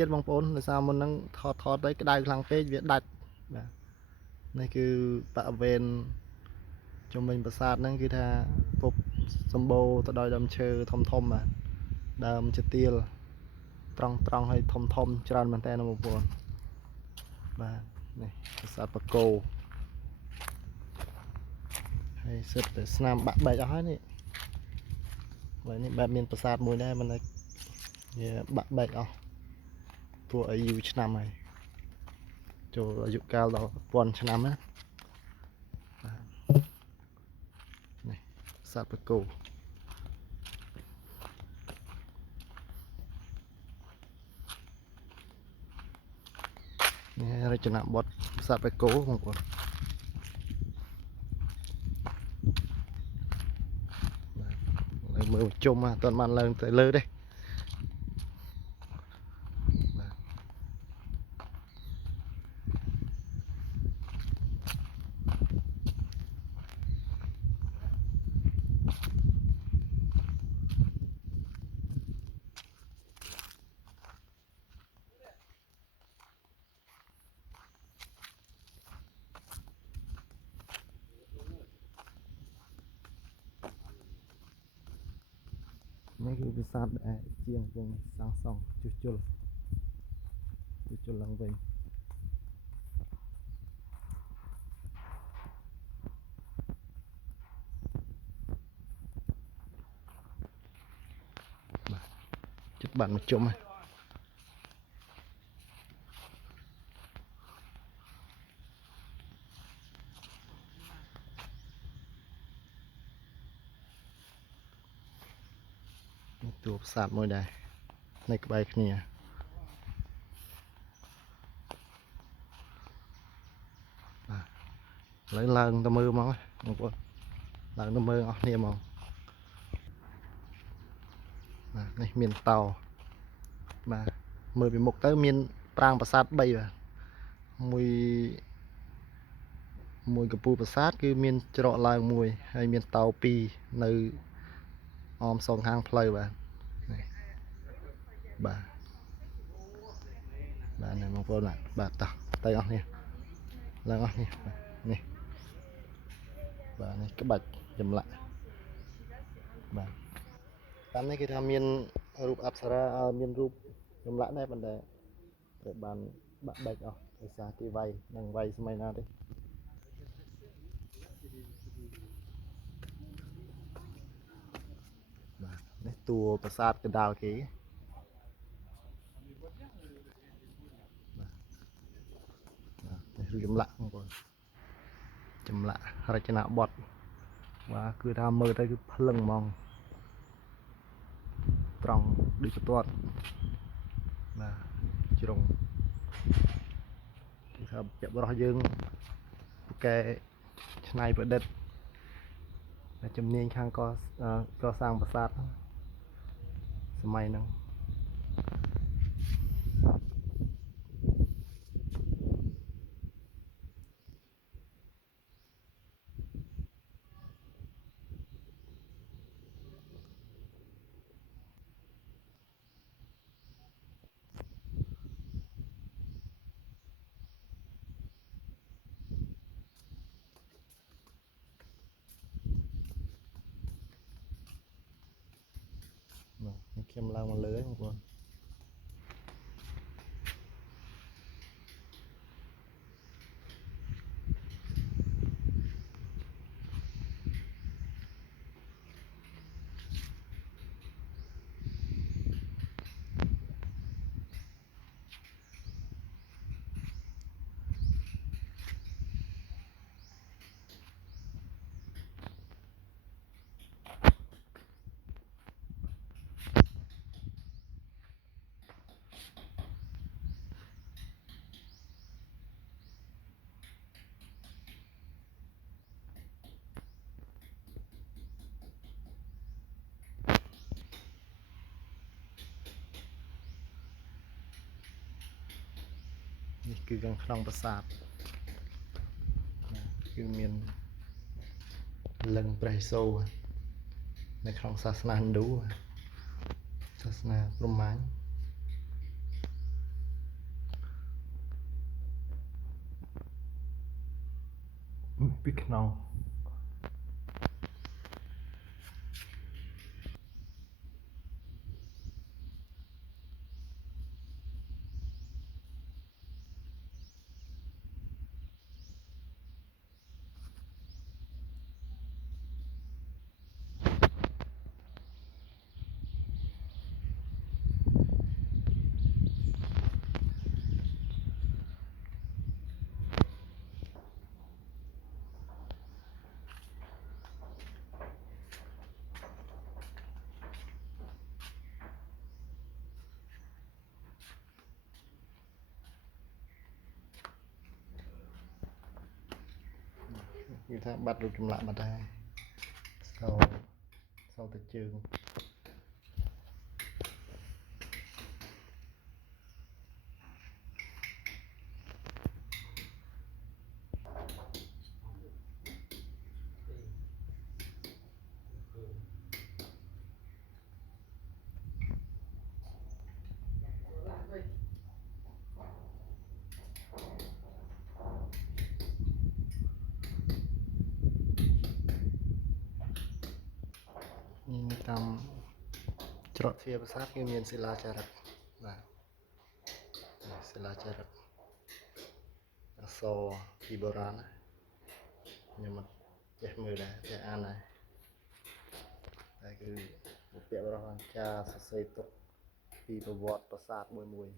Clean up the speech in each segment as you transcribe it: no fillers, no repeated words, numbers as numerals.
ទៀតបងប្អូនដោយសារមុនហ្នឹងថតទៅក្តៅខ្លាំងពេកវាដាច់បាទនេះគឺបរិវេណជុំវិញប្រាសាទហ្នឹងគឺថាពប់សម្បូរទៅដោយដើមឈើធំបាទដើមជទាលត្រង់ហើយធំច្រើនមែនតើបងប្អូនបាទនេះប្រាសាទបកគោហើយសិតតែស្នាមបាក់បែកអស់ហើយនេះហើយនេះបែបមានប្រាសាទមួយដែរមិនវាបាក់បែកអស់ព្រោះអាយុឆ្នាំហើយចូលអាយុកាលដល់ពាន់ឆ្នាំណានេះប្រាសាទបកគោនេះរចនាបថប្រាសាទបកគោបងប្អូនឡើងមើលជុំអត់ទាន់បានឡើងទៅលើទេនេះគឺប្រាសាទដែលជាងពងសាងសង់ជួសជុលឡើងវិញចិត្តបាត់មកជុំហើយតួប្រាសាទមួយដែរនៅក្បែរគ្នាបាទឥឡូវឡើងទៅមើលហ្មងបងប្អូនឡើងទៅមើលអស់គ្នាហ្មងបាទនេះមានតោបាទមើលពីមុខទៅមានប្រាង្គប្រាសាទ3បាទមួយកំពូលប្រាសាទគឺមានច្រកឡើងមួយហើយមានតោ2នៅអមសងខាងផ្លូវបាទបាទនេះបងប្អូនបាទតោះទៅអស់នេះឡើងអស់នេះនេះបាទនេះក្បាច់ចម្លាក់បាទតាមនេះគេថាមានរូបអប្សរាមានរូបចម្លាក់ដែរប៉ុន្តែត្រូវបានបាក់បែកអស់ដោយសារគេវាយនឹងវាយសម័យណាទេបាទនេះតួប្រាសាទកណ្ដាលគេនេះចម្លាក់បងប្អូនចម្លាក់រចនាបថបាទគឺថាមើលទៅគឺភ្លឹងហ្មងត្រង់ដូចផ្ទាត់បាទជ្រុងគឺថាចាប់បរោះយើងពូកែឆ្នៃប្រឌិតជំនាញខាងកសាងប្រាសាទសម័យហ្នឹងនេះខ្ញុំឡើងមកលើហ្នឹងបងប្អូននេះគឺខាងក្នុងប្រាសាទគឺមានលឹងព្រះឥសូរនៅក្នុងសាសនាហិណ្ឌូសាសនាព្រហ្មញ្ញ ពីក្នុង គឺថាបាត់រូបចម្លាក់បាត់ហើយសោទៅជើងនេះតាមច្រកទ្វារប្រាសាទគឺមានសិលាចារឹកបាទសិលាចារឹកអក្សរពីបុរាណណាខ្ញុំមិនចេះមើលដែរចេះអានដែរតែគឺបុព្វបុរសអាចារ្យសរសេរទុកពីប្រវត្តិប្រាសាទមួយ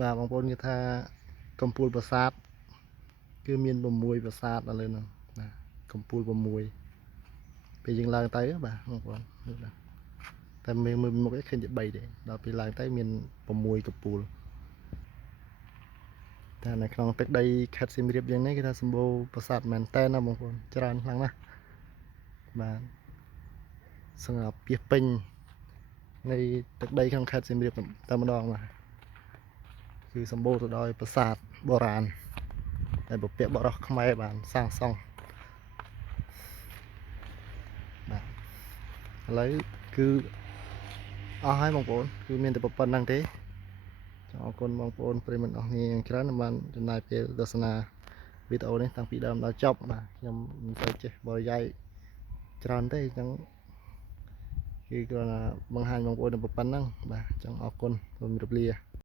បាទបងប្អូនគេថាកំពូលប្រាសាទគឺមាន6ប្រាសាទនៅលើហ្នឹងណាកំពូល6ពេលយើងឡើងទៅបាទបងប្អូនតែមើលមុខឯងឃើញតែ3ទេដល់ពេលឡើងទៅមាន6កំពូលតែនៅក្នុងទឹកដីខេត្តសៀមរាបយ៉ាងនេះគេថាសម្បូរប្រាសាទមែនតើណាបងប្អូនច្រើនខ្លាំងណាស់បាទសង្កត់ពីពេញនៃទឹកដីក្នុងខេត្តសៀមរាបតែម្ដងបាទគឺសម្បូរទៅដោយប្រាសាទបុរាណដែលបុព្វបុរសខ្មែរបានសាងសង់បាទឥឡូវគឺអស់ហើយបងប្អូនគឺមានតែប៉ុណ្្នឹងទេអរគុណបងប្អូនប្រិយមិត្តអស់គ្នាយ៉ាងច្រើនដែលបានចំណាយពេលទស្សនាវីដេអូនេះតាំងពីដើមដល់ចប់បាទខ្ញុំមិនសូវចេះបរិយាយច្រើនទេអញ្ចឹងគឺគ្រាន់តែបង្ហាញបងប្អូនតែប៉ុណ្្នឹងបាទអញ្ចឹងអរគុណសូមជម្រាបលា